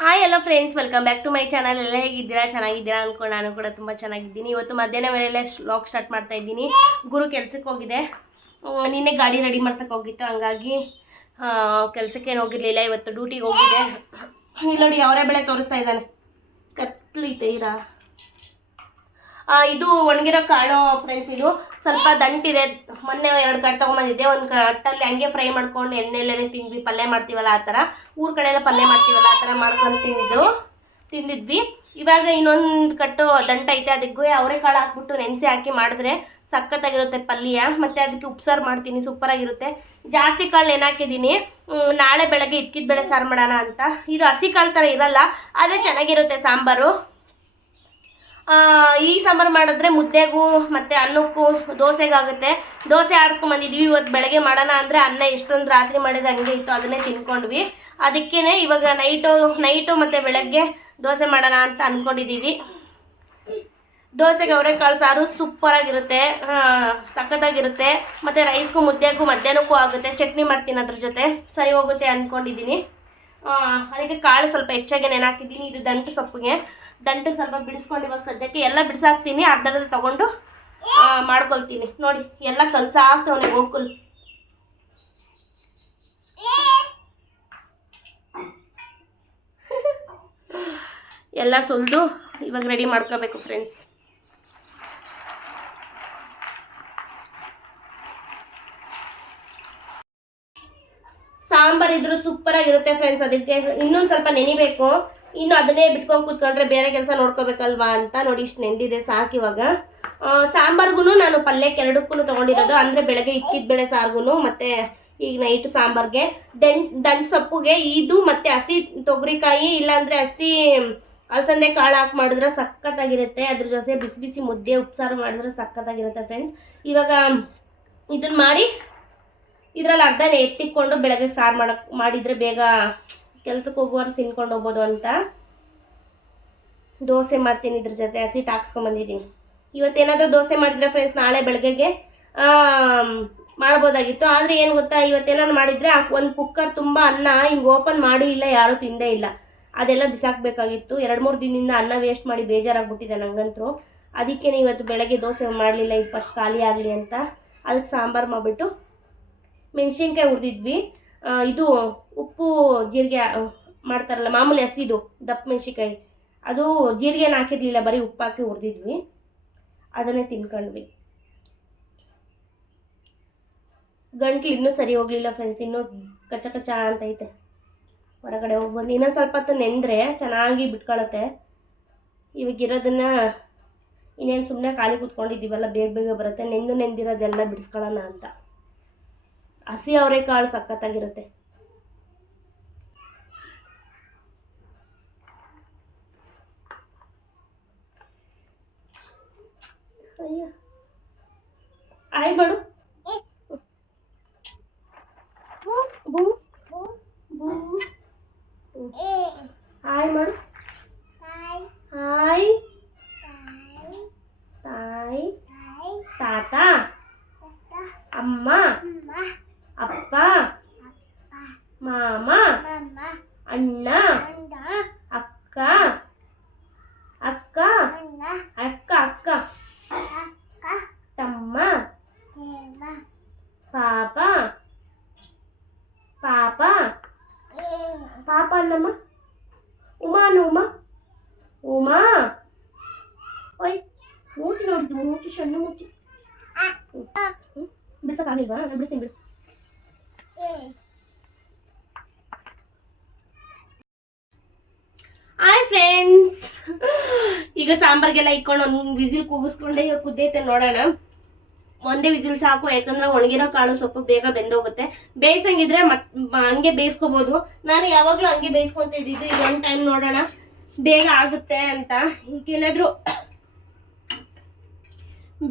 Hi ಎಲ್ಲ friends welcome back to my channel ಎಲ್ಲ ಹೇಗಿದ್ದೀರಾ? ಚೆನ್ನಾಗಿದ್ದೀರಾ ಅನ್ಕೊಂಡು ನಾನು ಕೂಡ ತುಂಬ ಚೆನ್ನಾಗಿದ್ದೀನಿ. ಇವತ್ತು ಮಧ್ಯಾಹ್ನ ಮೇಲೆ ಲಾಗ್ ಸ್ಟಾರ್ಟ್ ಮಾಡ್ತಾ ಇದ್ದೀನಿ. ಗುರು ಕೆಲ್ಸಕ್ಕೆ ಹೋಗಿದೆ. ನಿನ್ನೆ ಗಾಡಿ ರೆಡಿ ಮಾಡ್ಸಕ್ಕೆ ಹೋಗಿತ್ತು. ಹಂಗಾಗಿ ಕೆಲಸಕ್ಕೇನು ಹೋಗಿರಲಿಲ್ಲ. ಇವತ್ತು ಡ್ಯೂಟಿಗೆ ಹೋಗಿದೆ. ಇಲ್ಲಿ ನೋಡಿ ಅವರೇ ಬೆಳೆ ತೋರಿಸ್ತಾ ಇದ್ದಾನೆ. ಕತ್ಲಿ ತೀರಾ ಆ, ಇದು ಒಣಗಿರೋ ಕಾಳು ಫ್ರೆಂಡ್ಸ್ ಇದು ಸ್ವಲ್ಪ ದಂಟಿದೆ ಮೊನ್ನೆ ಎರಡು ಕಟ್ ತೊಗೊಂಬಂದಿದ್ದೆ. ಒಂದು ಕಟ್ಟಲ್ಲಿ ಹಂಗೆ ಫ್ರೈ ಮಾಡ್ಕೊಂಡು ಎಣ್ಣೆಲ್ಲೇ ತಿಂದ್ವಿ. ಪಲ್ಯ ಮಾಡ್ತೀವಲ್ಲ ಆ ಥರ. ಊರ ಕಡೆ ಎಲ್ಲ ಪಲ್ಯ ಮಾಡ್ತೀವಲ್ಲ ಆ ಥರ ಮಾಡ್ಕೊಂಡು ತಿಂದಿದ್ದು ತಿಂದಿದ್ವಿ. ಇವಾಗ ಇನ್ನೊಂದು ಕಟ್ಟು ದಂಟ ಐತೆ. ಅದಕ್ಕೆ ಅವರೆಕಾಳು ಹಾಕ್ಬಿಟ್ಟು ನೆನೆಸಿ ಹಾಕಿ ಮಾಡಿದ್ರೆ ಸಖತ್ತಾಗಿರುತ್ತೆ ಪಲ್ಯ. ಮತ್ತು ಅದಕ್ಕೆ ಉಪ್ಸಾರು ಮಾಡ್ತೀನಿ. ಸೂಪರಾಗಿರುತ್ತೆ ಜಾಸ್ತಿ ಕಾಳು ನೆನಾಕಿದ್ದೀನಿ ನಾಳೆ ಬೆಳಗ್ಗೆ ಇಕ್ಕಿದ ಬೆಳೆ ಸಾರು ಮಾಡೋಣ ಅಂತ. ಇದು ಹಸಿ ಕಾಳು ಥರ ಇರಲ್ಲ, ಆದರೆ ಚೆನ್ನಾಗಿರುತ್ತೆ ಸಾಂಬಾರು. ಈ ಸಾಂಬಾರು ಮಾಡಿದ್ರೆ ಮುದ್ದೆಗೂ ಮತ್ತು ಅನ್ನಕ್ಕೂ ದೋಸೆಗಾಗುತ್ತೆ. ದೋಸೆ ಆಡಿಸ್ಕೊಂಬಂದಿದ್ವಿ ಇವತ್ತು ಬೆಳಗ್ಗೆ ಮಾಡೋಣ ಅಂದರೆ ಅನ್ನ ಎಷ್ಟೊಂದು ರಾತ್ರಿ ಮಾಡಿದ ಹಂಗೆ ಇತ್ತು ಅದನ್ನೇ ತಿನ್ಕೊಂಡ್ವಿ. ಅದಕ್ಕೇ ಇವಾಗ ನೈಟು ನೈಟು ಮತ್ತು ಬೆಳಗ್ಗೆ ದೋಸೆ ಮಾಡೋಣ ಅಂತ ಅಂದ್ಕೊಂಡಿದ್ದೀವಿ ದೋಸೆಗೆ ಅವರೆಕಾಳು ಸಾರು ಸೂಪರಾಗಿರುತ್ತೆ ಸಖತ್ತಾಗಿರುತ್ತೆ. ಮತ್ತು ರೈಸ್ಗೂ ಮುದ್ದೆಗೂ ಮಧ್ಯಾಹ್ನಕ್ಕೂ ಆಗುತ್ತೆ, ಚಟ್ನಿ ಮಾಡ್ತೀನಿ ಅದ್ರ ಜೊತೆ. ಸರಿ ಹೋಗುತ್ತೆ ಅಂದ್ಕೊಂಡಿದ್ದೀನಿ ಅದಕ್ಕೆ ಕಾಳು ಸ್ವಲ್ಪ ಹೆಚ್ಚಾಗಿ ನೆನಾಕಿದ್ದೀನಿ, ಇದು ದಂಟು ಸೊಪ್ಪಿಗೆ. ದಂಟಿಗೆ ಸ್ವಲ್ಪ ಬಿಡಿಸ್ಕೊಂಡು ಇವಾಗ ಸದ್ಯಕ್ಕೆ ಎಲ್ಲ ಬಿಡಿಸಾಕ್ತೀನಿ ಅರ್ಧರ್ಧ ತಗೊಂಡು ಮಾಡ್ಕೊಳ್ತೀನಿ. ನೋಡಿ, ಎಲ್ಲ ಕಲಸ ಆಗ್ತವನೆ ಗೋಕುಲ್. ಎಲ್ಲ ಸುಲಿದು ಇವಾಗ ರೆಡಿ ಮಾಡ್ಕೋಬೇಕು ಫ್ರೆಂಡ್ಸ್ ಸಾಂಬಾರ್ ಇದ್ರೂ ಸೂಪರ್ ಆಗಿರುತ್ತೆ ಫ್ರೆಂಡ್ಸ್ ಅದಕ್ಕೆ ಇನ್ನೊಂದು ಸ್ವಲ್ಪ ನೆನಿಬೇಕು. ಇನ್ನು ಅದನ್ನೇ ಬಿಟ್ಕೊಂಡು ಕೂತ್ಕೊಂಡ್ರೆ ಬೇರೆ ಕೆಲಸ ನೋಡ್ಕೋಬೇಕಲ್ವಾ ಅಂತ ನೋಡಿ ಇಷ್ಟು ನೆಂದಿದೆ ಸಾಕು ಇವಾಗ. ಸಾಂಬಾರ್ಗು ನಾನು ಪಲ್ಯಕ್ಕೆ ಎರಡಕ್ಕೂ ತೊಗೊಂಡಿರೋದು. ಅಂದರೆ ಬೆಳಗ್ಗೆ ಇಕ್ಕಿದ ಬೆಳೆ ಸಾರ್ಗು ಮತ್ತು ಈಗ ನೈಟ್ ಸಾಂಬಾರ್ಗೆ. ದೆನ್ ದಂಟು ಸೊಪ್ಪುಗೆ ಇದು ಮತ್ತು ಹಸಿ ತೊಗರಿಕಾಯಿ, ಇಲ್ಲಾಂದರೆ ಹಸಿ ಅಲಸಂದೆ ಕಾಳು ಹಾಕಿ ಮಾಡಿದ್ರೆ ಸಖತ್ತಾಗಿರುತ್ತೆ. ಅದ್ರ ಜೊತೆ ಬಿಸಿ ಬಿಸಿ ಮುದ್ದೆ, ಉಪ್ಸಾರು ಮಾಡಿದ್ರೆ ಸಖತ್ತಾಗಿರುತ್ತೆ ಫ್ರೆಂಡ್ಸ್ ಇವಾಗ ಇದನ್ನ ಮಾಡಿ ಇದರಲ್ಲಿ ಅರ್ಧನೇ ಎತ್ತಿಕೊಂಡು ಬೆಳಗ್ಗೆ ಸಾರು ಮಾಡೋಕೆ ಮಾಡಿದರೆ ಬೇಗ ಕೆಲ್ಸಕ್ಕೆ ಹೋಗುವಾಗ ತಿನ್ಕೊಂಡು ಹೋಗ್ಬೋದು ಅಂತ ದೋಸೆ ಮಾಡ್ತೀನಿ ಇದ್ರ ಜೊತೆ ಹಸಿಟ್ಟು ಹಾಕ್ಸ್ಕೊಂಬಂದಿದ್ದೀನಿ ಇವತ್ತೇನಾದರೂ ದೋಸೆ ಮಾಡಿದ್ರೆ ಫ್ರೆಂಡ್ಸ್ ನಾಳೆ ಬೆಳಗ್ಗೆಗೆ ಮಾಡ್ಬೋದಾಗಿತ್ತು. ಆದರೆ ಏನು ಗೊತ್ತಾ ಇವತ್ತೇನಾದ್ರು ಮಾಡಿದರೆ ಒಂದು ಕುಕ್ಕರ್ ತುಂಬ ಅನ್ನ ಹಿಂಗೆ ಓಪನ್ ಮಾಡೂ ಇಲ್ಲ, ಯಾರೂ ತಿಂದೇ ಇಲ್ಲ. ಅದೆಲ್ಲ ಬಿಸಾಕಬೇಕಾಗಿತ್ತು. ಎರಡು ಮೂರು ದಿನದಿಂದ ಅನ್ನ ವೇಸ್ಟ್ ಮಾಡಿ ಬೇಜಾರಾಗ್ಬಿಟ್ಟಿದೆ ನಂಗಂತೂ. ಅದಕ್ಕೆ ಇವತ್ತು ಬೆಳಗ್ಗೆ ದೋಸೆ ಮಾಡಲಿಲ್ಲ, ಇದು ಫಸ್ಟ್ ಖಾಲಿ ಆಗಲಿ ಅಂತ. ಅದಕ್ಕೆ ಸಾಂಬಾರು ಮಾಡಿಬಿಟ್ಟು ಮೆಣಸಿನ್ಕಾಯಿ ಹುರಿದಿದ್ವಿ. ಇದು ಉಪ್ಪು ಜೀರಿಗೆ ಮಾಡ್ತಾರಲ್ಲ, ಮಾಮೂಲಿ ಹಸಿದು, ದಪ್ಪ ಮೆಣಸಿನ್ಕಾಯಿ. ಅದು ಜೀರಿಗೆನ ಹಾಕಿರಲಿಲ್ಲ, ಬರೀ ಉಪ್ಪು ಹಾಕಿ ಹುರಿದಿದ್ವಿ. ಅದನ್ನೇ ತಿನ್ಕೊಂಡ್ವಿ. ಗಂಟ್ಲು ಇನ್ನೂ ಸರಿ ಹೋಗಲಿಲ್ಲ ಫ್ರೆಂಡ್ಸ್ ಇನ್ನೂ ಕಚ್ಚ ಕಚ್ಚ ಅಂತೈತೆ ಹೊರಗಡೆ ಹೋಗಿ ಬಂದು, ಇನ್ನೊಂದು ಸ್ವಲ್ಪ ಹೊತ್ತು ನೆಂದರೆ ಚೆನ್ನಾಗಿ ಬಿಟ್ಕೊಳತ್ತೆ. ಇವಾಗಿರೋದನ್ನು ಇನ್ನೇನು ಸುಮ್ಮನೆ ಖಾಲಿ ಕೂತ್ಕೊಂಡಿದ್ದೀವಲ್ಲ, ಬೇಗ ಬೇಗ ಬರುತ್ತೆ, ನೆಂದು ನೆಂದಿರೋದೆಲ್ಲ ಬಿಡಿಸ್ಕೊಳ್ಳೋಣ ಅಂತ. ಹಸಿ ಅವರೆಕಾಳು ಸಖತ್ತಾಗಿರುತ್ತೆ. ಅಯ್ಯ. ಆಯ್ ಮಾಡು ಬೂ ಬೂ ಹಾಯ್ ಮಾಡು ಹಾಯ್ ತಾಯ್ ತಾತ ಅಮ್ಮ ಅಪ್ಪ ಮಾಮ ಅಣ್ಣ ಅಕ್ಕ ಅಕ್ಕ ಅಕ್ಕ ಅಕ್ಕ ತಮ್ಮ ಪಾಪ ಪಾಪ ಪಾಪ ಅನ್ನಮ್ಮ ಉಮಾ ಅನ್ನು ಉಮಾ ಉಮಾ ಓಯ್ ಮೂತಿ ನೋಡಿದ್ದು ಮೂತಿ ಸಣ್ಣ ಮೂತಿ ಬಿಡ್ಸಕ್ಕಾಗಿಲ್ವಾ ನಾನು ಬಿಡಿಸ್ತೀನಿ ಬಿಡು ಹಾಯ್ ಫ್ರೆಂಡ್ಸ್ ಈಗ ಸಾಂಬಾರ್ಗೆಲ್ಲ ಇಕ್ಕೊಂಡು ಒಂದು ವಿಸಿಲ್ ಕೂಗಿಸ್ಕೊಂಡೆ ಕುದ್ದೈತೆ ನೋಡೋಣ. ಒಂದೇ ವಿಸಿಲ್ ಸಾಕು, ಯಾಕಂದ್ರೆ ಒಣಗಿರೋ ಕಾಳು ಸ್ವಲ್ಪ ಬೇಗ ಬೆಂದೋಗುತ್ತೆ. ಬೇಯಿಸಂಗಿದ್ರೆ ಮತ್ ಹಂಗೆ ಬೇಯಿಸ್ಕೋಬೋದು. ನಾನು ಯಾವಾಗಲೂ ಹಂಗೆ ಬೇಯಿಸ್ಕೊಂತ ಇದ್ದಿದ್ದು ಈಗ ಒಂದು ಟೈಮ್ ನೋಡೋಣ. ಬೇಗ ಆಗುತ್ತೆ ಅಂತ. ಈಗ ಏನಾದರೂ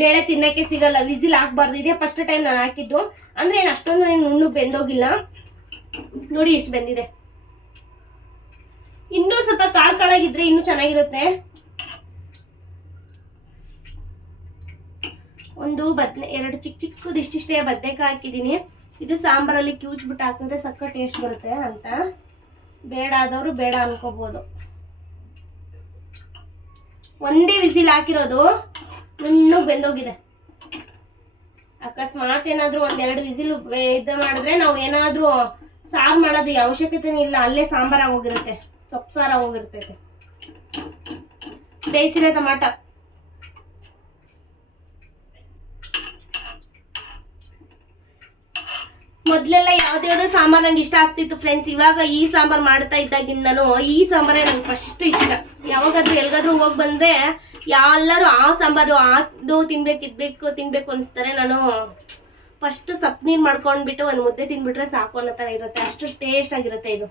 ಬೇಳೆ ತಿನ್ನಕ್ಕೆ ಸಿಗಲ್ಲ, ವಿಸಿಲ್ ಹಾಕ್ಬಾರ್ದು. ಇದೇ ಫಸ್ಟ್ ಟೈಮ್ ನಾನು ಹಾಕಿದ್ದು. ಅಂದ್ರೆ ಏನು, ಅಷ್ಟೊಂದು ಏನು ನುಣ್ಣು ಬೆಂದೋಗಿಲ್ಲ. ನೋಡಿ ಎಷ್ಟು ಬೆಂದಿದೆ. ಇನ್ನೂ ಸ್ವಲ್ಪ ಕಾಳು ಕಾಳಾಗಿದ್ರೆ ಇನ್ನೂ ಚೆನ್ನಾಗಿರುತ್ತೆ. ಒಂದು ಬದ್ನೆ, ಎರಡು ಚಿಕ್ಕ ಚಿಕ್ಕದು ಇಷ್ಟಿಷ್ಟೇ ಬದನೆಕಾಯಿ ಹಾಕಿದ್ದೀನಿ. ಇದು ಸಾಂಬಾರಲ್ಲಿ ಕ್ಯೂಚ್ಬಿಟ್ಟು ಹಾಕಿದ್ರೆ ಸಕ್ಕ ಟೇಸ್ಟ್ ಬರುತ್ತೆ ಅಂತ. ಬೇಡ ಆದವರು ಬೇಡ ಅನ್ಕೋಬೋದು. ಒಂದೇ ವಿಸಿಲ್ ಹಾಕಿರೋದು ಇನ್ನು ಬೆಂದೋಗಿದೆ. ಅಕಸ್ಮಾತ್ ಏನಾದರೂ ಒಂದೆರಡು ವಿಸಿಲ್ ಇದು ಮಾಡಿದ್ರೆ ನಾವು ಏನಾದರೂ ಸಾರು ಮಾಡೋದು ಅವಶ್ಯಕತೆ ಇಲ್ಲ, ಅಲ್ಲೇ ಸಾಂಬಾರ್ ಆಗೋಗಿರುತ್ತೆ. ಸೊಪ್ಪು ಸಾರು ಹೋಗಿರ್ತೈತೆ. ಬೇಯಿಸಿರೋ ಟಮಾಟ. ಮೊದಲೆಲ್ಲ ಯಾವ್ದ್ಯಾವ್ದೋ ಸಾಂಬಾರ್ ನಂಗೆ ಇಷ್ಟ ಆಗ್ತಿತ್ತು ಫ್ರೆಂಡ್ಸ್ ಇವಾಗ ಈ ಸಾಂಬಾರ್ ಮಾಡ್ತಾ ಇದ್ದಾಗಿಂದನು ಈ ಸಾಂಬಾರೇ ನಂಗೆ ಫಸ್ಟ್ ಇಷ್ಟ. ಯಾವಾಗಾದ್ರೂ ಎಲ್ಗಾದ್ರೂ ಹೋಗಿ ಬಂದ್ರೆ ಎಲ್ಲರೂ ಆ ಸಾಂಬಾರು ಅದು ತಿನ್ಬೇಕು, ಇದ್ಬೇಕು, ತಿನ್ಬೇಕು ಅನಿಸ್ತಾರೆ. ನಾನು ಫಸ್ಟ್ ಸಪ್ ನೀರು ಮಾಡ್ಕೊಂಡ್ಬಿಟ್ಟು ಒಂದು ಮುದ್ದೆ ತಿನ್ಬಿಟ್ರೆ ಸಾಕು ಅನ್ನೋ ಥರ ಇರುತ್ತೆ. ಅಷ್ಟು ಟೇಸ್ಟ್ ಆಗಿರುತ್ತೆ ಇದು.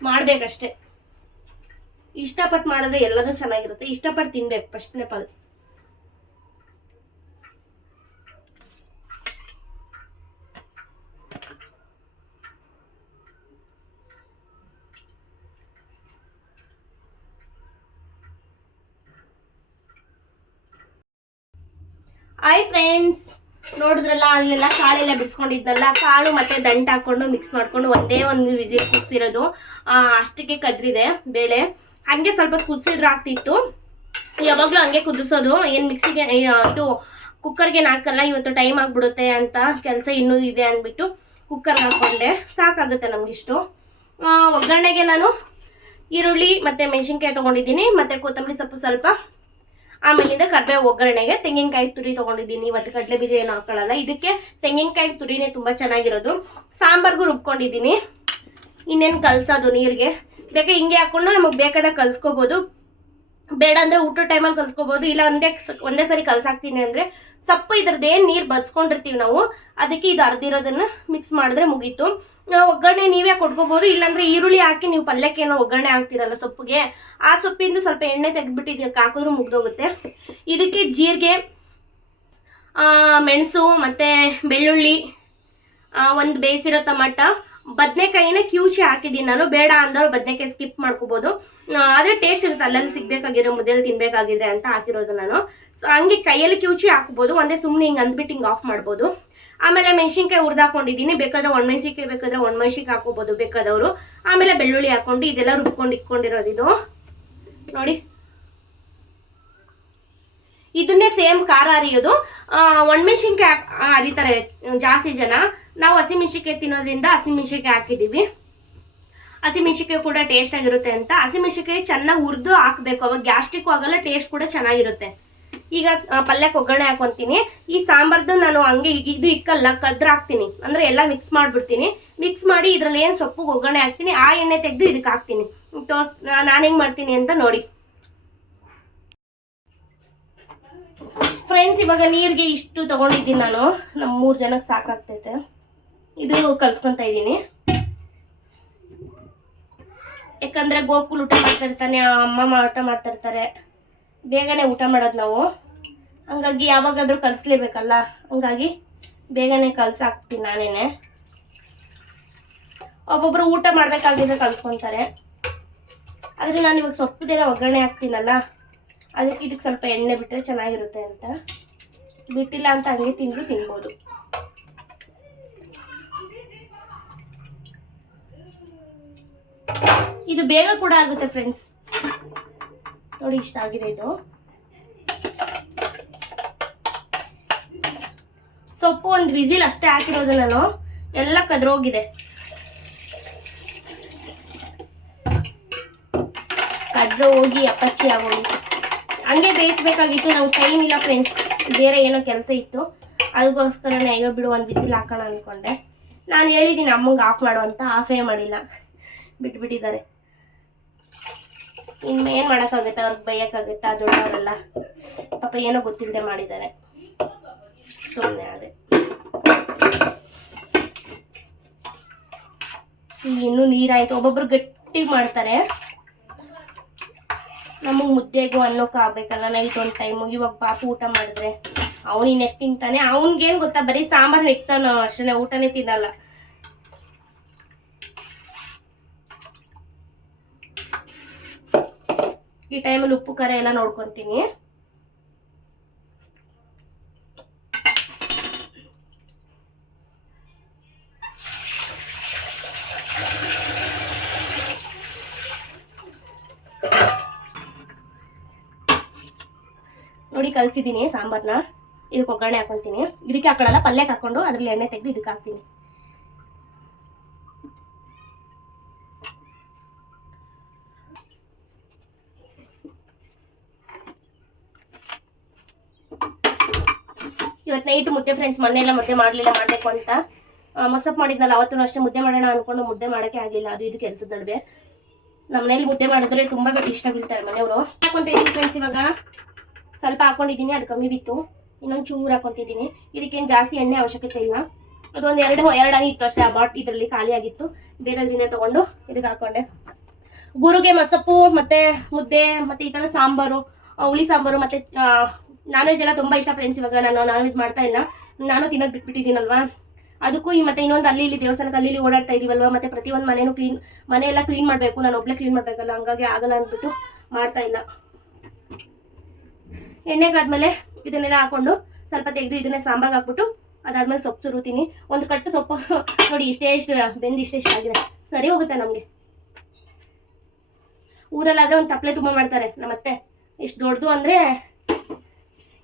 ಮಾಡ್ಬೇಕಷ್ಟೇ. ಇಷ್ಟಪಟ್ಟು ಮಾಡಿದ್ರೆ ಎಲ್ಲರೂ ಚೆನ್ನಾಗಿರುತ್ತೆ. ಇಷ್ಟಪಟ್ಟು ತಿನ್ಬೇಕು ಫಸ್ಟ್ನೇ ಪಾಲ್ ಹಾಯ್ ಫ್ರೆಂಡ್ಸ್ ನೋಡಿದ್ರಲ್ಲ, ಅಲ್ಲೆಲ್ಲ ಕಾಳೆಲ್ಲ ಬಿಡಿಸ್ಕೊಂಡಿದ್ನಲ್ಲ ಕಾಳು ಮತ್ತೆ ದಂಟು ಹಾಕೊಂಡು ಮಿಕ್ಸ್ ಮಾಡ್ಕೊಂಡು ಒಂದೇ ಒಂದು ವಿಸಿಲ್ ಆ, ಅಷ್ಟಕ್ಕೆ ಕದ್ರಿದೆ, ಬೇಳೆ. ಹಂಗೆ ಸ್ವಲ್ಪ ಕುದಿಸಿದ್ರೆ ಆಗ್ತಿತ್ತು. ಯಾವಾಗಲೂ ಹಂಗೆ ಕುದಿಸೋದು. ಏನು ಮಿಕ್ಸಿಗೆ ಇದು ಕುಕ್ಕರ್ಗೆ ಹಾಕಲ್ಲ ಇವತ್ತು ಟೈಮ್ ಆಗಿಬಿಡುತ್ತೆ ಅಂತ ಕೆಲಸ ಇನ್ನೂ ಇದೆ ಅಂದ್ಬಿಟ್ಟು ಕುಕ್ಕರ್ ಹಾಕ್ಕೊಂಡೆ. ಸಾಕಾಗುತ್ತೆ ನಮಗಿಷ್ಟು ಒಗ್ಗರಣೆಗೆ ನಾನು ಈರುಳ್ಳಿ ಮತ್ತು ಮೆಣಸಿನ್ಕಾಯಿ ತೊಗೊಂಡಿದ್ದೀನಿ, ಮತ್ತು ಕೊತ್ತಂಬರಿ ಸೊಪ್ಪು ಸ್ವಲ್ಪ. ಆಮೇಲಿಂದ ಕರ್ಬೇವು ಒಗ್ಗರಣೆಗೆ ತೆಂಗಿನಕಾಯಿ ತುರಿ ತೊಗೊಂಡಿದ್ದೀನಿ. ಇವತ್ತು ಕಡಲೆ ಬೀಜ ಏನು ಹಾಕೊಳ್ಳಲ್ಲ. ಇದಕ್ಕೆ ತೆಂಗಿನಕಾಯಿ ತುರಿನೇ ತುಂಬ ಚೆನ್ನಾಗಿರೋದು. ಸಾಂಬಾರ್ಗೂ ರುಬ್ಕೊಂಡಿದ್ದೀನಿ. ಇನ್ನೇನು ಕಲಸೋದು ನೀರಿಗೆ? ಬೇಕಾ ಹಿಂಗೆ ಹಾಕೊಂಡು ನಮಗೆ ಬೇಕಾದಾಗ ಕಲ್ಸ್ಕೊಬೋದು. ಬೇಡ ಅಂದರೆ ಊಟ ಟೈಮಲ್ಲಿ ಕಲ್ಸ್ಕೊಬೋದು. ಇಲ್ಲ ಒಂದೇ ಒಂದೇ ಸರಿ ಕಲ್ಸಾಕ್ತೀನಿ ಅಂದರೆ ಸಪ್ಪ ಇದ್ರದ್ದು ಏನು ನೀರು ಬದ್ಸ್ಕೊಂಡಿರ್ತೀವಿ ನಾವು, ಅದಕ್ಕೆ ಇದು ಅರ್ದಿರೋದನ್ನು ಮಿಕ್ಸ್ ಮಾಡಿದ್ರೆ ಮುಗೀತು. ಒಗ್ಗರಣೆ ನೀವೇ ಕೊಟ್ಕೋಬೋದು. ಇಲ್ಲಾಂದ್ರೆ ಈರುಳ್ಳಿ ಹಾಕಿ ನೀವು ಪಲ್ಯಕ್ಕೆ ಏನೋ ಒಗ್ಗರಣೆ ಹಾಕ್ತಿರಲ್ಲ ಸೊಪ್ಪಿಗೆ, ಆ ಸೊಪ್ಪಿಂದ ಸ್ವಲ್ಪ ಎಣ್ಣೆ ತೆಗೆದ್ಬಿಟ್ಟು ಇದಕ್ಕೆ ಹಾಕಿದ್ರು ಮುಗ್ದೋಗುತ್ತೆ. ಇದಕ್ಕೆ ಜೀರಿಗೆ ಮೆಣಸು, ಮತ್ತು ಬೆಳ್ಳುಳ್ಳಿ ಒಂದು ಬೇಯಿಸಿರೋ ಟಮಾಟ ಬದನೆಕಾಯಿನ ಕ್ಯೂಚಿ ಹಾಕಿದ್ದೀನಿ ನಾನು. ಬೇಡ ಅಂದವ್ರು ಬದನೆಕಾಯಿ ಸ್ಕಿಪ್ ಮಾಡ್ಕೋಬೋದು. ಆದರೆ ಟೇಸ್ಟ್ ಇರುತ್ತೆ. ಅಲ್ಲಲ್ಲಿ ಸಿಗ್ಬೇಕಾಗಿರೋ ಮುದ್ದೆಯಲ್ಲಿ ತಿನ್ಬೇಕಾಗಿದ್ರೆ ಅಂತ ಹಾಕಿರೋದು ನಾನು. ಸೊ ಹಂಗೆ ಕೈಯಲ್ಲಿ ಕ್ಯೂಚಿ ಹಾಕ್ಬೋದು. ಒಂದೇ ಸುಮ್ಮನೆ ಹಿಂಗೆ ಅಂದ್ಬಿಟ್ಟು ಹಿಂಗೆ ಆಫ್ ಮಾಡ್ಬೋದು. ಆಮೇಲೆ ಮೆಣಸಿನ್ಕಾಯಿ ಹುರಿದಾಕೊಂಡಿದ್ದೀನಿ. ಬೇಕಾದ್ರೆ ಒಣಮೆಣ್ಸಿನ್ಕಾಯಿ ಬೇಕಾದ್ರೆ ಒಣಮೆಣ್ಸಿನ್ಕಾಯಿ ಹಾಕೋಬೋದು ಬೇಕಾದವರು. ಆಮೇಲೆ ಬೆಳ್ಳುಳ್ಳಿ ಹಾಕೊಂಡು ಇದೆಲ್ಲ ರುಬ್ಕೊಂಡು ಇಟ್ಕೊಂಡಿರೋದು ನೋಡಿ. ಇದನ್ನೇ ಸೇಮ್ ಖಾರ ಅರಿಯೋದು ಒಣಮೆಣ್ಸಿನ್ಕಾಯಿ ಅರಿತಾರೆ ಜಾಸ್ತಿ ಜನ. ನಾವು ಹಸಿಮೆಣ್ಸಿನ್ಕಾಯಿ ತಿನ್ನೋದ್ರಿಂದ ಹಸಿಮೆಣ್ಸಿನ್ಕಾಯಿ ಹಾಕಿದ್ದೀವಿ ಹಸಿಮೆಣ್ಸಿನ್ಕಾಯಿ ಕೂಡ ಟೇಸ್ಟ್ ಆಗಿರುತ್ತೆ ಅಂತ. ಹಸಿಮೆಣ್ಸಿನ್ಕಾಯಿ ಚೆನ್ನಾಗಿ ಹುರಿದು ಹಾಕಬೇಕು. ಅವಾಗ ಗ್ಯಾಸ್ಟ್ರಿಕ್ ಆಗಲ್ಲ ಟೇಸ್ಟ್ ಕೂಡ ಚೆನ್ನಾಗಿರುತ್ತೆ. ಈಗ ಪಲ್ಯಕ್ಕೆ ಒಗ್ಗರಣೆ ಹಾಕೊಂತೀನಿ. ಈ ಸಾಂಬಾರ್ದು ನಾನು ಹಂಗೆ ಇದು ಇಕ್ಕಲ್ಲ, ಕದ್ರ ಹಾಕ್ತೀನಿ. ಅಂದ್ರೆ ಎಲ್ಲ ಮಿಕ್ಸ್ ಮಾಡಿಬಿಡ್ತೀನಿ. ಮಿಕ್ಸ್ ಮಾಡಿ ಇದರಲ್ಲಿ ಏನು ಸೊಪ್ಪು ಒಗ್ಗರಣೆ ಹಾಕ್ತೀನಿ, ಆ ಎಣ್ಣೆ ತೆಗೆದು ಇದಕ್ಕೆ ಹಾಕ್ತೀನಿ. ತೋರ್ಸ್ ನಾನು ಹೆಂಗೆ ಮಾಡ್ತೀನಿ ಅಂತ ನೋಡಿ. ಫ್ರೆಂಡ್ಸ್ ಇವಾಗ ನೀರಿಗೆ ಇಷ್ಟು ತಗೊಂಡಿದ್ದೀನಿ ನಾನು. ನಮ್ಮ ಮೂರು ಜನಕ್ಕೆ ಸಾಕಾಗ್ತೈತೆ. ಇದು ಕಲ್ಸ್ಕೊತಾ ಇದ್ದೀನಿ. ಯಾಕಂದ್ರೆ ಗೋಕುಲ್ ಊಟ ಮಾಡ್ತಿರ್ತಾನೆ ಅಮ್ಮ ಊಟ ಮಾಡ್ತಿರ್ತಾರೆ ಬೇಗನೆ ಊಟ ಮಾಡೋದು ನಾವು. ಹಂಗಾಗಿ ಯಾವಾಗಾದ್ರೂ ಕಲಿಸ್ಲೇಬೇಕಲ್ಲ? ಹಂಗಾಗಿ ಬೇಗನೆ ಕಲ್ಸಾಕ್ತೀನಿ ನಾನೇನೆ. ಒಬ್ಬೊಬ್ರು ಊಟ ಮಾಡ್ಬೇಕಾಗಿದ್ರೆ ಕಲ್ಸ್ಕೊತಾರೆ. ಆದರೆ ನಾನು ಇವಾಗ ಸೊಪ್ಪುದೆಲ್ಲ ಒಗ್ಗರಣೆ ಹಾಕ್ತೀನಲ್ಲ, ಅದಕ್ಕೆ ಇದಕ್ಕೆ ಸ್ವಲ್ಪ ಎಣ್ಣೆ ಬಿಟ್ಟರೆ ಚೆನ್ನಾಗಿರುತ್ತೆ ಅಂತ. ಬಿಟ್ಟಿಲ್ಲ ಅಂತ ಹಂಗೆ ತಿಂದು ತಿನ್ಬೋದು. ಇದು ಬೇಗ ಕೂಡ ಆಗುತ್ತೆ ಫ್ರೆಂಡ್ಸ್ ನೋಡಿ, ಇಷ್ಟ ಆಗಿದೆ ಇದು. ಸೊಪ್ಪು ಒಂದು ವಿಸಿಲ್ ಅಷ್ಟೇ ಹಾಕಿರೋದು ನಾನು. ಎಲ್ಲ ಕದ್ರೋಗಿದೆ. ಕದ್ರೆ ಹೋಗಿ ಅಪ್ಪಚ್ಚಿ ಆಗೋಗಿತ್ತು ಹಂಗೆ ಬೇಯಿಸ್ಬೇಕಾಗಿತ್ತು ನಾವು ಟೈಮ್ ಇಲ್ಲ ಫ್ರೆಂಡ್ಸ್ ಬೇರೆ ಏನೋ ಕೆಲಸ ಇತ್ತು. ಅದಕ್ಕೋಸ್ಕರನೇ ಅಯ್ಯೋ ಬಿಡು, ಒಂದು ಬಿಸಿಲು ಹಾಕೋಣ ಅಂದ್ಕೊಂಡೆ ನಾನು ಹೇಳಿದ್ದೀನಿ ಅಮ್ಮಂಗೆ ಆಫ್ ಮಾಡು ಅಂತ, ಆಫೇ ಮಾಡಿಲ್ಲ. ಬಿಟ್ಬಿಟ್ಟಿದ್ದಾರೆ. ಇನ್ನು ಏನು ಮಾಡೋಕ್ಕಾಗುತ್ತೆ? ಅವ್ರಿಗೆ ಆ ದೊಡ್ಡವರೆಲ್ಲ? ಪಾಪ ಏನೋ ಗೊತ್ತಿಲ್ಲದೆ ಮಾಡಿದ್ದಾರೆ. ಸುಮ್ಮನೆ ಅದೇ. ಇನ್ನೂ ನೀರಾಯಿತು. ಒಬ್ಬೊಬ್ರು ಗಟ್ಟಿ ಮಾಡ್ತಾರೆ. ನಮಗೆ ಮುದ್ದೆಗೂ ಅನ್ನೋಕೆ ಆಗ್ಬೇಕಲ್ಲ, ನೈಟ್ ಒಂದು ಟೈಮು ಇವಾಗ ಪಾಪು ಊಟ ಮಾಡಿದ್ರೆ. ಅವನು ಇನ್ನೆಷ್ಟು ತಿಂತಾನೆ? ಅವ್ನಿಗೇನು ಗೊತ್ತಾ? ಬರೀ ಸಾಂಬಾರು ನೆಕ್ತಾನ ಅಷ್ಟೇ ಊಟನೇ ತಿನ್ನಲ್ಲ. ಈ ಟೈಮಲ್ಲಿ ಉಪ್ಪು, ಖಾರ ಎಲ್ಲ ನೋಡ್ಕೊತೀನಿ. ನೋಡಿ ಕಲಸಿದ್ದೀನಿ ಸಾಂಬಾರನ್ನ ಇದಕ್ಕೆ ಒಗ್ಗರಣೆ ಹಾಕೊಳ್ತೀನಿ. ಇದಕ್ಕೆ ಹಾಕೊಳ್ಳಲ್ಲ, ಪಲ್ಯಕ್ಕೆ ಹಾಕೊಂಡು ಅದ್ರಲ್ಲಿ ಎಣ್ಣೆ ತೆಗೆದು ಇದಕ್ಕೆ ಹಾಕ್ತೀನಿ. ಇವತ್ತು ನೈಟ್ ಮುದ್ದೆ ಫ್ರೆಂಡ್ಸ್ ಮನೆಯೆಲ್ಲ ಮುದ್ದೆ ಮಾಡಲಿಲ್ಲ, ಮಾಡಬೇಕು ಅಂತ. ಮೊಸಪ್ ಮಾಡಿದ್ನಲ್ಲ ಅವತ್ತು ಅಷ್ಟೇ ಮುದ್ದೆ ಮಾಡೋಣ ಅಂದ್ಕೊಂಡು ಮುದ್ದೆ ಮಾಡೋಕ್ಕೆ ಆಗಲಿಲ್ಲ. ಅದು ಇದು ಕೆಲಸದ ನಡುವೆ. ನಮ್ಮ ಮನೇಲಿ ಮುದ್ದೆ ಮಾಡಿದ್ರೆ ತುಂಬ ಇಷ್ಟ ಬೀಳ್ತಾರೆ ಮನೆಯವರು. ಹಾಕೊತಿದ್ದೀನಿ ಫ್ರೆಂಡ್ಸ್ ಇವಾಗ. ಸ್ವಲ್ಪ ಹಾಕೊಂಡಿದ್ದೀನಿ, ಅದು ಕಮ್ಮಿ ಬಿತ್ತು. ಇನ್ನೊಂದು ಚೂರು ಹಾಕೊಂತಿದ್ದೀನಿ. ಇದಕ್ಕೇನು ಜಾಸ್ತಿ ಎಣ್ಣೆ ಅವಶ್ಯಕತೆ ಇಲ್ಲ. ಅದೊಂದು ಎರಡು ಎರಡು ಹನಿ ಇತ್ತು ಅಷ್ಟೇ, ಆ ಬಾಟ್ ಇದರಲ್ಲಿ ಖಾಲಿಯಾಗಿತ್ತು ಬೇರೆದ್ರಿಂದ ತೊಗೊಂಡು ಇದಕ್ಕೆ ಹಾಕೊಂಡೆ. ಗುರುಗೆ ಮಸಪ್ಪು ಮತ್ತೆ ಮುದ್ದೆ, ಮತ್ತೆ ಈ ಥರ ಸಾಂಬಾರು ಹುಳಿ ಸಾಂಬಾರು, ಮತ್ತೆ ನಾನ್ ವೆಜ್ ಎಲ್ಲ ತುಂಬ ಇಷ್ಟ ಫ್ರೆಂಡ್ಸ್ ಇವಾಗ. ನಾನು ನಾನ್ ವೆಜ್ ಮಾಡ್ತಾ ಇಲ್ಲ. ನಾನು ತಿನ್ನೋದು ಬಿಟ್ಬಿಟ್ಟಿದ್ದೀನಲ್ವಾ? ಅದಕ್ಕೂ ಈ ಮತ್ತೆ ಇನ್ನೊಂದು ಅಲ್ಲಿ ಇಲ್ಲಿ ದೇವಸ್ಥಾನಕ್ಕೆ ಅಲ್ಲಿ ಇಲ್ಲಿ ಓಡಾಡ್ತಾ ಇದೀವಲ್ವಾ? ಮತ್ತೆ ಪ್ರತಿಯೊಂದು ಮನೇನು ಕ್ಲೀನ್ ಮನೆ ಎಲ್ಲ ಕ್ಲೀನ್ ಮಾಡಬೇಕು. ನಾನು ಒಬ್ಬಳೇ ಕ್ಲೀನ್ ಮಾಡಬೇಕಲ್ಲ, ಹಂಗಾಗಿ ಆಗಲ್ಲ ಅಂದ್ಬಿಟ್ಟು ಮಾಡ್ತಾ ಇಲ್ಲ. ಎಣ್ಣೆಗಾದ್ಮೇಲೆ ಇದನ್ನೆಲ್ಲ ಹಾಕೊಂಡು ಸ್ವಲ್ಪ ತೆಗೆದು ಇದನ್ನೇ ಸಾಂಬಾರ್ಗೆ ಹಾಕ್ಬಿಟ್ಟು ಅದಾದ್ಮೇಲೆ ಸೊಪ್ಪು ಸುರುತೀನಿ. ಒಂದು ಕಟ್ಟು ಸೊಪ್ಪು ನೋಡಿ, ಇಷ್ಟೇ ಇಷ್ಟು, ಬೆಂದು ಇಷ್ಟೇ ಇಷ್ಟ ಆಗಿದೆ. ಸರಿ ಹೋಗುತ್ತೆ ನಮಗೆ. ಊರಲ್ಲಾದ್ರೆ ಒಂದು ತಪ್ಪಲೆ ತುಂಬ ಮಾಡ್ತಾರೆ. ನಮ್ಮತ್ತೆ. ಇಷ್ಟು ದೊಡ್ಡದು ಅಂದರೆ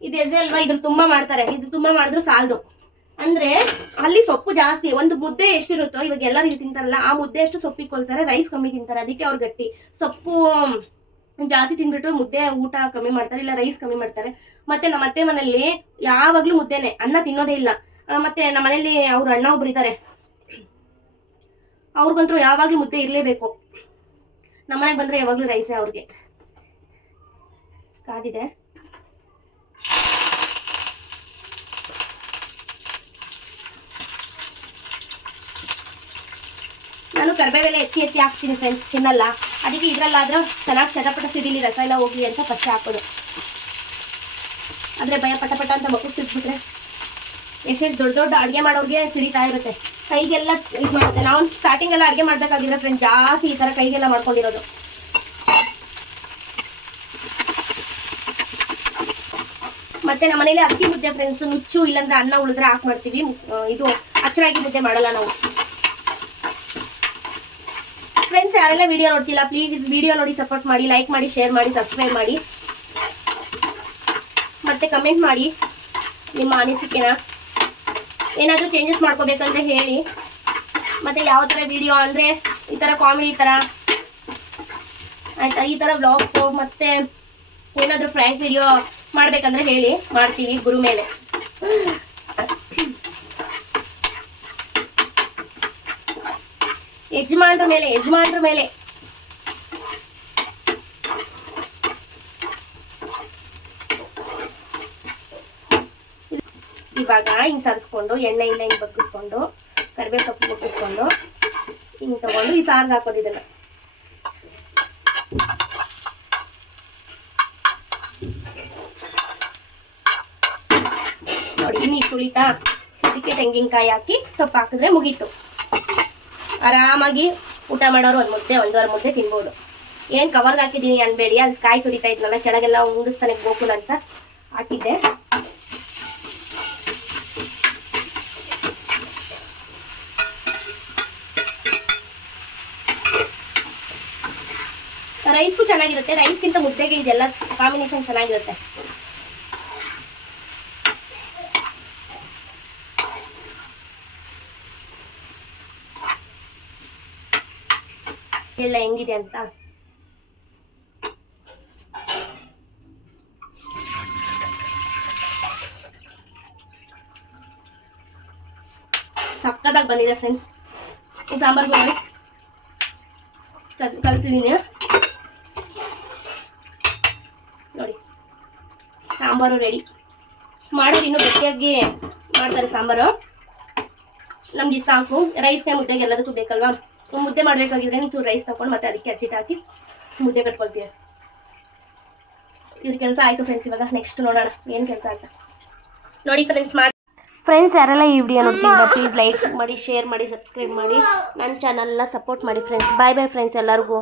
ಇದು ಎದೆ ಅಲ್ವಾ? ಇದ್ರ ತುಂಬ ಮಾಡ್ತಾರೆ. ಇದು ತುಂಬ ಮಾಡಿದ್ರು ಸಾಲದು. ಅಂದ್ರೆ ಅಲ್ಲಿ ಸೊಪ್ಪು ಜಾಸ್ತಿ. ಒಂದು ಮುದ್ದೆ ಎಷ್ಟಿರುತ್ತೋ, ಇವಾಗ ಎಲ್ಲರೂ ಇದು ತಿಂತಾರಲ್ಲ, ಆ ಮುದ್ದೆ ಅಷ್ಟು ಸೊಪ್ಪಿಕೊಳ್ತಾರೆ ರೈಸ್ ಕಮ್ಮಿ ತಿಂತಾರೆ. ಅದಕ್ಕೆ ಅವ್ರು ಗಟ್ಟಿ. ಸೊಪ್ಪು ಜಾಸ್ತಿ ತಿಂದ್ಬಿಟ್ಟು ಮುದ್ದೆ ಊಟ ಕಮ್ಮಿ ಮಾಡ್ತಾರೆ, ಇಲ್ಲ ರೈಸ್ ಕಮ್ಮಿ ಮಾಡ್ತಾರೆ. ಮತ್ತೆ ನಮ್ಮ ಅತ್ತೆ ಮನೆಯಲ್ಲಿ ಯಾವಾಗ್ಲೂ ಮುದ್ದೆನೆ. ಅನ್ನ ತಿನ್ನೋದೇ ಇಲ್ಲ. ಮತ್ತೆ ನಮ್ಮ ಮನೇಲಿ ಅವ್ರ ಅಣ್ಣ ಒಬ್ರು ಇದ್ದಾರೆ. ಅವ್ರಿಗಂತೂ ಯಾವಾಗ್ಲೂ ಮುದ್ದೆ ಇರಲೇಬೇಕು. ನಮ್ಮನೆಗೆ ಬಂದ್ರೆ ಯಾವಾಗ್ಲೂ ರೈಸೇ ಅವ್ರಿಗೆ. ಕಾದಿದೆ. ನಾನು ಕರ್ಬೇವೆಲ್ಲ ಎತ್ತಿ ಎತ್ತಿ ಹಾಕ್ತೀನಿ ಫ್ರೆಂಡ್ಸ್ ತಿನ್ನಲ್ಲ. ಅದಕ್ಕೆ ಇದ್ರಲ್ಲಾದ್ರೂ ಚೆನ್ನಾಗಿ ಚಟಪಟ ಸಿಡಿಲಿ ರಸ ಎಲ್ಲ ಹೋಗ್ಲಿ ಅಂತ ಫಸ್ಟ್ ಹಾಕೋದು. ಆದರೆ ಭಯ ಪಟಪಟ ಪಟ ಅಂತ ಮಕ್ಕಳು ಸಿಕ್ಬಿಟ್ರೆ ಎಷ್ಟೆಷ್ಟು ದೊಡ್ಡ ದೊಡ್ಡ ಅಡುಗೆ ಮಾಡೋರಿಗೆ ಸಿಡಿತಾ ಇರುತ್ತೆ. ಕೈಗೆಲ್ಲ ಇದು ಮಾಡುತ್ತೆ. ನಾವು ಸ್ಟಾರ್ಟಿಂಗ್ ಎಲ್ಲ ಅಡುಗೆ ಮಾಡಬೇಕಾಗಿದ್ರೆ ಫ್ರೆಂಡ್ಸ್ ಜಾಸ್ತಿ ಈ ಥರ ಕೈಗೆಲ್ಲ ಮಾಡ್ಕೊಂಡಿರೋದು. ಮತ್ತೆ ನಮ್ಮ ಮನೇಲಿ ಅಕ್ಕಿ ಮುದ್ದೆ ಫ್ರೆಂಡ್ಸ್ ನುಚ್ಚು ಇಲ್ಲಾಂದ್ರೆ ಅನ್ನ ಉಳಿದ್ರೆ ಹಾಕಿ ಮಾಡ್ತೀವಿ. ಇದು ಅಚ್ಚರಾಗಿ ಮುದ್ದೆ ಮಾಡಲ್ಲ ನಾವು ಫ್ರೆಂಡ್ಸ್ ಯಾರೆಲ್ಲ ವಿಡಿಯೋ ನೋಡ್ತಿಲ್ಲ ಪ್ಲೀಸ್ ವಿಡಿಯೋ ನೋಡಿ ಸಪೋರ್ಟ್ ಮಾಡಿ ಲೈಕ್ ಮಾಡಿ ಶೇರ್ ಮಾಡಿ ಸಬ್ಸ್ಕ್ರೈಬ್ ಮಾಡಿ. ಮತ್ತೆ ಕಮೆಂಟ್ ಮಾಡಿ ನಿಮ್ಮ ಅನಿಸಿಕೆನ. ಏನಾದರೂ ಚೇಂಜಸ್ ಮಾಡ್ಕೋಬೇಕಂದ್ರೆ ಹೇಳಿ. ಮತ್ತೆ ಯಾವ ಥರ ವಿಡಿಯೋ ಅಂದರೆ ಈ ಥರ ಕಾಮಿಡಿ ಥರ ಆಯಿತಾ? ಈ ಥರ ವ್ಲಾಗ್ಸು ಮತ್ತು ಏನಾದರೂ ಫ್ರ್ಯಾಂಕ್ ವಿಡಿಯೋ ಮಾಡಬೇಕಂದ್ರೆ ಹೇಳಿ. ಮಾಡ್ತೀವಿ ಗುರು ಮೇಲೆ. ಯಜಮಾನ್ರ ಮೇಲೆ ಯಜಮಾನ್ರ ಮೇಲೆ. ಇವಾಗ ಹಿಂಗ್ ಸರಿಸ್ಕೊಂಡು, ಎಣ್ಣೆ ಹಿಂಗ್ ಬಗ್ಗಿಸ್ಕೊಂಡು ಕರಿಬೇವು ಸೊಪ್ಪು ಮುಟ್ಟಿಸ್ಕೊಂಡು ಹಿಂಗ್ ತಗೊಂಡು ಈ ಸಾರಿಗೆ ಹಾಕೋದು ಇದನ್ನ. ನೋಡಿ ಇನ್ನು ತುಳಿತಾ, ಅದಕ್ಕೆ ತೆಂಗಿನಕಾಯಿ ಹಾಕಿ ಸೊಪ್ಪು ಹಾಕಿದ್ರೆ ಮುಗೀತು. ಆರಾಮಾಗಿ ಊಟ ಮಾಡೋರು ಒಂದು ಮುದ್ದೆ, ಒಂದೂವರೆ ಮುದ್ದೆ ತಿನ್ಬೋದು. ಏನು ಕವರ್ಗೆ ಹಾಕಿದ್ದೀನಿ ಅನ್ಬೇಡಿ, ಅಲ್ಲಿ ಕಾಯಿ ತುಡಿತಾ ಇದ್ನಲ್ಲ, ಕೆಳಗೆಲ್ಲ ಉಂಡಿಸ್ತಾನೆ ಗೋಕುಲ್ ಅಂತ. ಹಾಕಿದ್ದೆ. ರೈಸ್ಗೂ ಚೆನ್ನಾಗಿರುತ್ತೆ. ರೈಸ್ಗಿಂತ ಮುದ್ದೆಗೆ ಇದೆಲ್ಲ ಕಾಂಬಿನೇಷನ್ ಚೆನ್ನಾಗಿರುತ್ತೆ. ಎಲ್ಲ ಹೆಂಗಿದೆ ಅಂತ. ಸಕ್ಕದಾಗಿ ಬಂದಿದೆ ಫ್ರೆಂಡ್ಸ್ ಸಾಂಬಾರ್ ಕಲ್ ಕಲ್ತಿದ್ದೀನಿ ನೋಡಿ, ಸಾಂಬಾರು ರೆಡಿ ಮಾಡೋದು ಇನ್ನೂ ಗಟ್ಟಿಯಾಗಿ ಮಾಡ್ತಾರೆ ಸಾಂಬಾರು. ನಮ್ಗೆ ಸಾಕು ರೈಸ್ನೇ ಮುದ್ದೆಗೆ ಎಲ್ಲದಕ್ಕೂ ಬೇಕಲ್ವಾ? ಮುದ್ದೆ ಮಾಡಬೇಕಾಗಿದ್ರೆ ನೀವು ರೈಸ್ ತಗೊಂಡು ಮತ್ತೆ ಅದಕ್ಕೆ ಹಸಿಟ್ಟು ಹಾಕಿ ಮುದ್ದೆ ಕಟ್ಕೊಳ್ತೀಯ. ಇದ್ರ ಕೆಲಸ ಆಯಿತು ಫ್ರೆಂಡ್ಸ್ ಇವಾಗ. ನೆಕ್ಸ್ಟ್ ನೋಡೋಣ. ಏನು ಕೆಲಸ ಆಯ್ತಾ ನೋಡಿ ಫ್ರೆಂಡ್ಸ್ ಮಾಡಿ ಫ್ರೆಂಡ್ಸ್ ಯಾರೆಲ್ಲ ಈ ವಿಡಿಯೋ ನೋಡ್ತಿಲ್ಲ ಪ್ಲೀಸ್ ಲೈಕ್ ಮಾಡಿ ಶೇರ್ ಮಾಡಿ ಸಬ್ಸ್ಕ್ರೈಬ್ ಮಾಡಿ. ನನ್ನ ಚಾನಲ್ನ ಸಪೋರ್ಟ್ ಮಾಡಿ ಫ್ರೆಂಡ್ಸ್ ಬಾಯ್ ಬಾಯ್ ಫ್ರೆಂಡ್ಸ್ ಎಲ್ಲರಿಗೂ.